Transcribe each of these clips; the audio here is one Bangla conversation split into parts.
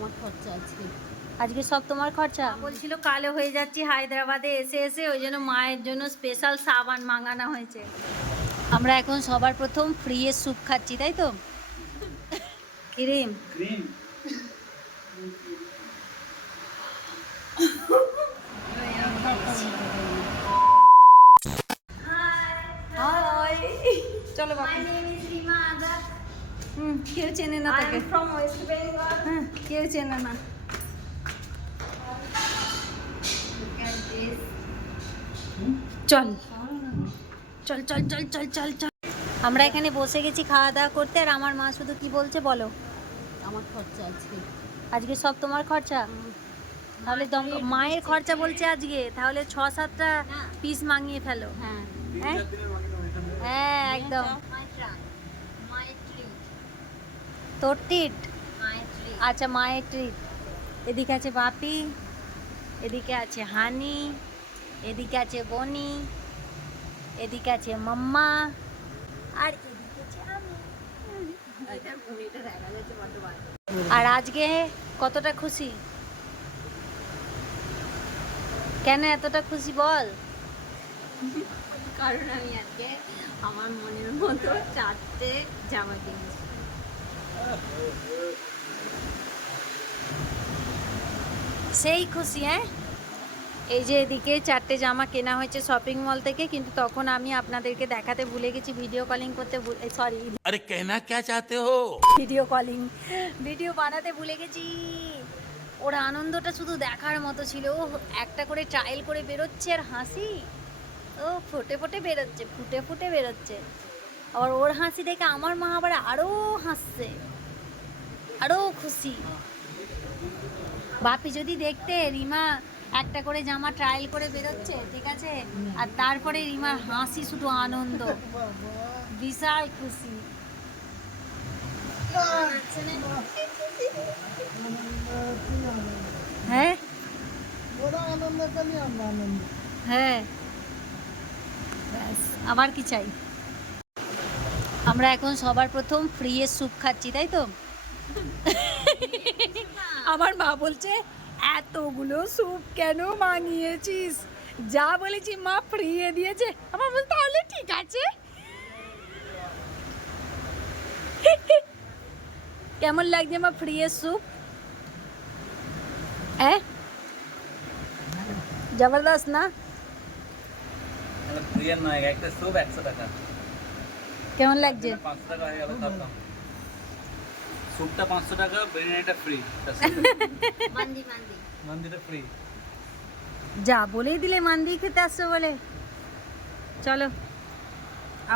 আমার খরচা আজকে। আজকে সব তোমার খরচা। বলছিল কালো হয়ে যাচ্ছি হায়দ্রাবাদে এসে এসে, ওই জন্য মায়ের জন্য স্পেশাল সাবান মাঙানো হয়েছে। আমরা এখন সবার প্রথম ফ্রিয়ের স্যুপ খাচ্ছি, তাই তো? ক্রিম ক্রিম হাই, চলো বাবা। কেউ চেনে না তাকে, ফ্রম ওয়েস্ট বেঙ্গল। কেউ চেনে না। চল চল চল চল চল চল চল। আমরা এখানে বসে গেছি খাওয়া দাওয়া করতে, আর আমার মা শুধু কি বলছে বলো? আমার খরচা আজকে। আজকে সব তোমার খরচা? তাহলে মায়ের খরচা বলছে আজকে, তাহলে 6-7টা পিস মাঙিয়ে ফেলো। হ্যাঁ হ্যাঁ হ্যাঁ একদম। তোর ট্রিট? আচ্ছা মায়ের ট্রিট। এদিকে আছে বাপি, এদিকে আছে হানি, এদিকে আছে বনি, এদিকে আছে মাম্মা, আর এদিকে আছে আমি। আর আজকে কতটা খুশি? কেন এতটা খুশি বল? কারণ আমি আজকে আমার মনের মতো 4টে জামা কিনেছি। সেই খুশি। হ্যাঁ, এই যে এদিকে 4টে জামা কেনা হয়েছে শপিং মল থেকে, কিন্তু তখন আমি আপনাদেরকে দেখাতে ভুলে গেছি, ভিডিও কলিং করতে, সরি अरे कहना क्या चाहते हो? ভিডিও বানাতে ভুলে গেছি। ওর আনন্দটা শুধু দেখার মতো ছিল। ও একটা করে ট্রায়াল করে বেরোচ্ছে, আর হাসি ও ফুটে ফুটে বেরোচ্ছে, ফুটে ফুটে বেরোচ্ছে। আর ওর হাসি দেখে আমার মা আবার আরও হাসছে, আরও খুশি। বাপি যদি দেখতে রিমা একটা করে জামা ট্রায়াল করে বেরোচ্ছে, ঠিক আছে, আর তারপরে রিমার হাসি শুধু আনন্দ, বিশাল খুশি। হ্যাঁ হ্যাঁ, ব্যাস আবার কি চাই। আমরা এখন সবার প্রথম ফ্রিয়ের স্যুপ খাচ্ছি, তাই তো? আমার মা বলছে এতগুলো স্যুপ কেন মাঙিয়েছিস? যা বলেছি মা ফ্রিয়ে দিয়েছে। আমার বলছে তাহলে ঠিক আছে। কেমন লাগছে মা ফ্রিয়ের স্যুপ? হ্যাঁ জবরদস্ত না? ফ্রিয়ার নয়, একটা স্যুপ 100 টাকা। কেমন লাগছে? 500 টাকা হয়ে গেল সব দাম। স্যুপটা 500 টাকা, বিরিয়ানিটা ফ্রি। মন্দিরটা ফ্রি। যা বলেই দিলে মান্দি খেতে আসছো বলে। চলো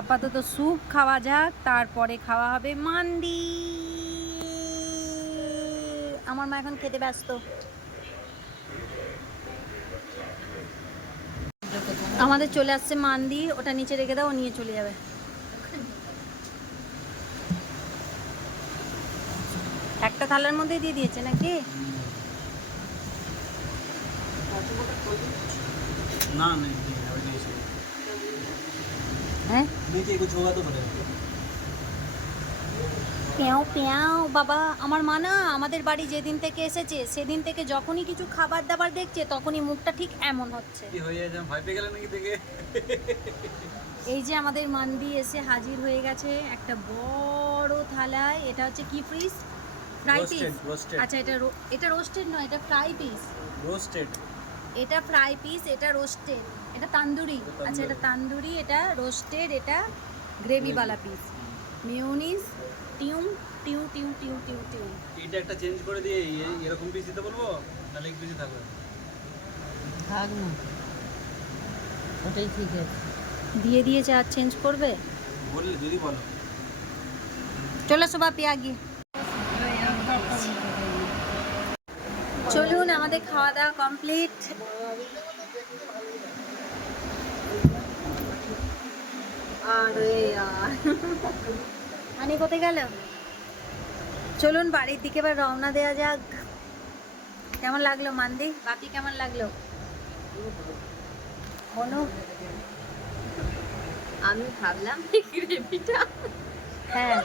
আপাতত স্যুপ খাওয়া যাক, তারপরে খাওয়া হবে মান্দি। আমার মা এখন খেতে ব্যস্ত। আমাদের চলে আসছে মান্দি, ওটা নিচে রেখে দাও, ও নিয়ে চলে যাবে। একটা থালার মধ্যে দিয়ে দিয়েছে নাকি? ना नहीं अभी नहीं चाहिए। হ্যাঁ नहीं चाहिए, कुछ होगा तो बोलेगा। পেঁয়াও পেঁয়াও বাবা। আমার মা না আমাদের বাড়ি যেদিন থেকে এসেছে সেদিন থেকে যখনই কিছু খাবার দাবার দেখছে তখনই মুখটা ঠিক এমন হচ্ছে। কি হয়ে যায়, ভয় পেয়ে গেল নাকি দেখে? এই যে আমাদের মান্দি এসে হাজির হয়ে গেছে একটা বড় থালায়। এটা হচ্ছে কি ফিশ? Fry piece. Roasted. আচ্ছা এটা রোস্টেড নয়, এটা ফ্রাই পিস। रोस्टेड। এটা ফ্রাই পিস, এটা রোস্টেড, এটা তান্দুরি। আচ্ছা এটা তান্দুরি, এটা রোস্টেড, এটা গ্রেভিওয়ালা পিস। মিউনিস টিউ টিউ টিউ টিউ টিউ টিউ। এটা একটা চেঞ্জ করে দিয়ে এরকম পিস দিতে বলবো, নালে এক পিসই থাকবে। থাক না, ওটাই ঠিক আছে। দিয়ে দিয়েছে, আর চেঞ্জ করবে? বললে যদি বলো। চলে আসো বাপি আগে। চলুন আমাদের খাওয়া দাওয়া কমপ্লিট। আরে আনি কোথায় গেল? চলুন বাড়ির দিকে এবার রওনা দেওয়া যাক। কেমন লাগলো মান্দি? বাপি কেমন লাগলো? বলো। আমি ভাবলাম গ্রেভিটা, হ্যাঁ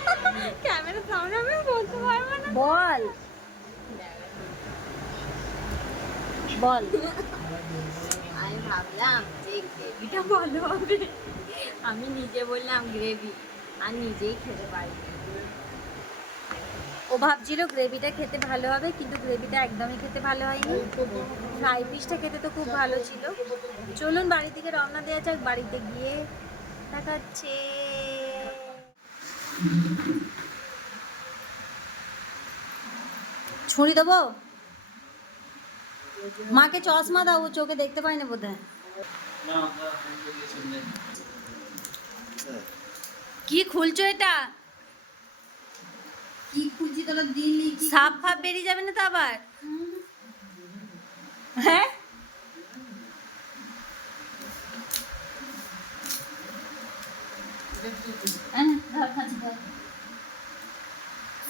ক্যামেরার সামনে আমি বলতে পারবো না। বল। বল। আমি ভাবলাম যে গ্রেভিটা ভালো হবে, আমি নিজে বললাম গ্রেভি, আর নিজেই খেতে পারি। ও ভাবছিল গ্রেভিটা খেতে ভালো হবে, কিন্তু গ্রেভিটা একদমই খেতে ভালো হয়নি। ফ্রাই পিসটা খেতে তো খুব ভালো ছিল। চলুন বাড়ি থেকে রওনা দেওয়া যাক, বাড়িতে গিয়ে দেখাচ্ছে। ছুরি দেবো? মাকে চশমা দাও, ও চোখে দেখতে পায় না বোধ হয়। না চলে কি খুলছো এটা? কি খুঁজি তোরা দিলি? সাপ ফাপ বেরিয়ে যাবে না তো আবার? হ্যাঁ,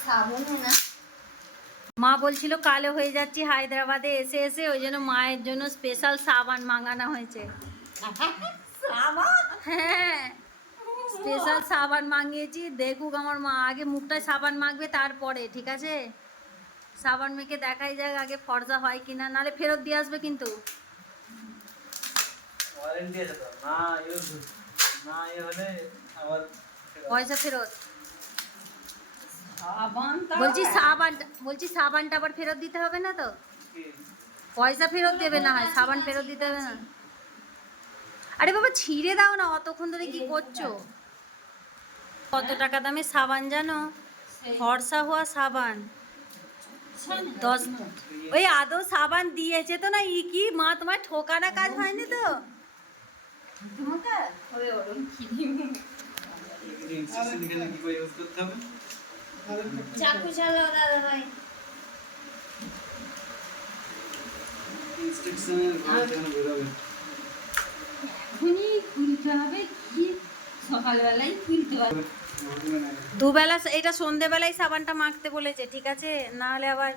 সাবন না, মা বলছিল কালো হয়ে যাচ্ছি হায়দ্রাবাদে এসে এসে, ওই জন্য মায়ের জন্য স্পেশাল সাবান মাঙানো হয়েছে। হ্যাঁ, স্পেশাল সাবান মাঙিয়েছি। দেখুক আমার মা, আগে মুখটায় সাবান মাখবে তারপরে, ঠিক আছে? সাবান মেখে দেখাই যাক আগে ফর্সা হয় কিনা, নালে ফেরত দিয়ে আসবে কিন্তু। ওয়ারেন্টি আছে তো না, না হলে আবার পয়সা ফেরত। সাবান বলছি সাবানটা আবার ফেরত দিতে হবে না তো? কি পয়সা ফেরত দেবে না হয়, সাবান ফেরত দিতে হবে না? আরে বাবা ছিঁড়ে দাও না, অতক্ষণ ধরে কি করছো? কত টাকা দামের সাবান জানো? ফর্সা হওয়া সাবান 10। ওই আদৌ সাবান দিয়েছে তো না? কি মা, তোমার ঠোকানা কাজ হয়নি তো? তোমাকে ওই ওরম খিদি ইনস্ট্রাকশন লিখে কি করে ইউজ করতে হবে। চাকু চালাও দাদা ভাই। ইনস্ট্রাকশনের ভালো যেন বেরোবে। এখনই খুলতে হবে কি? সকালবেলায় খুলতে হবে। দুবেলা, এটা সন্ধেবেলায় সাবানটা মাখতে বলেছে, ঠিক আছে? না হলে আবার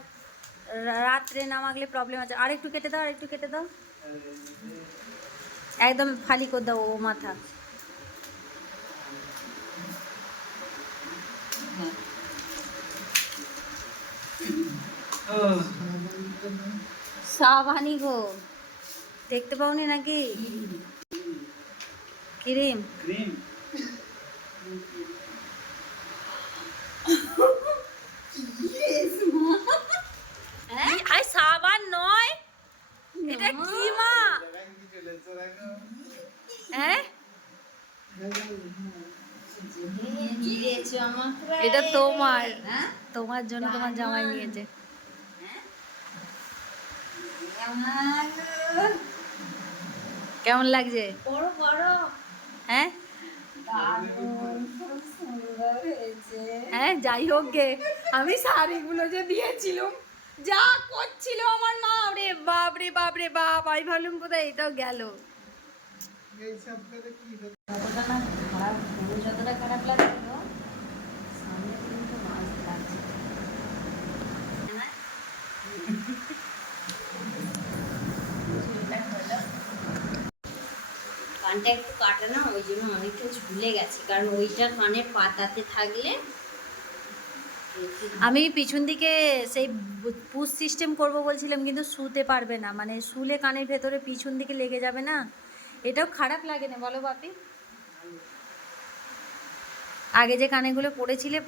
রাত্রে না মাখলে প্রবলেম আছে। আর একটু কেটে দাও, আর একটু কেটে দাও, একদম ফালি করে দাও ও মাথা। ও সাবানি গো, দেখতে পাওনি নাকি? ক্রিম। ক্রিম আই সাবান নয়, এটা কি মা? হ্যাঁ, দিয়েছো আমাকে। এটা তোমার, হ্যাঁ? তোমার জন্য তোমার জামাই নিয়েছে। কেমন লাগছে? বড় বড় হ্যাঁ দারুণ, খুব সুন্দর হয়েছে। হ্যাঁ, যাই হোক গে, আমি শাড়িগুলো যে দিয়েছিলাম, যা করছিল আমার মা, রে বাপ রে বাপ রে বাপ, আমি ভাবলাম কোথায় এটাও গেল। যতটা না খারাপ, পুরো যতটা খারাপ লাগছিল, সামনে কিন্তু মাছ লাগছে। কানটা একটু কাটা না, ওই জন্য অনেকটা ঝুলে গেছে, কারণ ওইটা কানের পাতাতে থাকলে আমি পিছন দিকে সেই পুশ সিস্টেম করব বলছিলাম, কিন্তু শুতে পারবে না, মানে শুলে কানের ভেতরে পিছন দিকে লেগে যাবে না। এটাও খারাপ লাগে না বলো বাপি? আগে যে কানেগুলো পড়েছিলে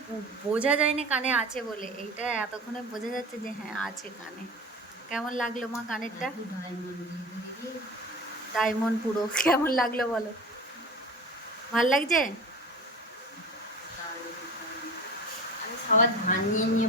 বোঝা যায়নি কানে আছে বলে, এইটা এতক্ষণে বোঝা যাচ্ছে যে হ্যাঁ আছে কানে। কেমন লাগলো মা কানেরটা? ডায়মন্ড পুরো। কেমন লাগলো বলো? ভাল লাগছে? আমি সবার ধান নিয়ে নিয়ে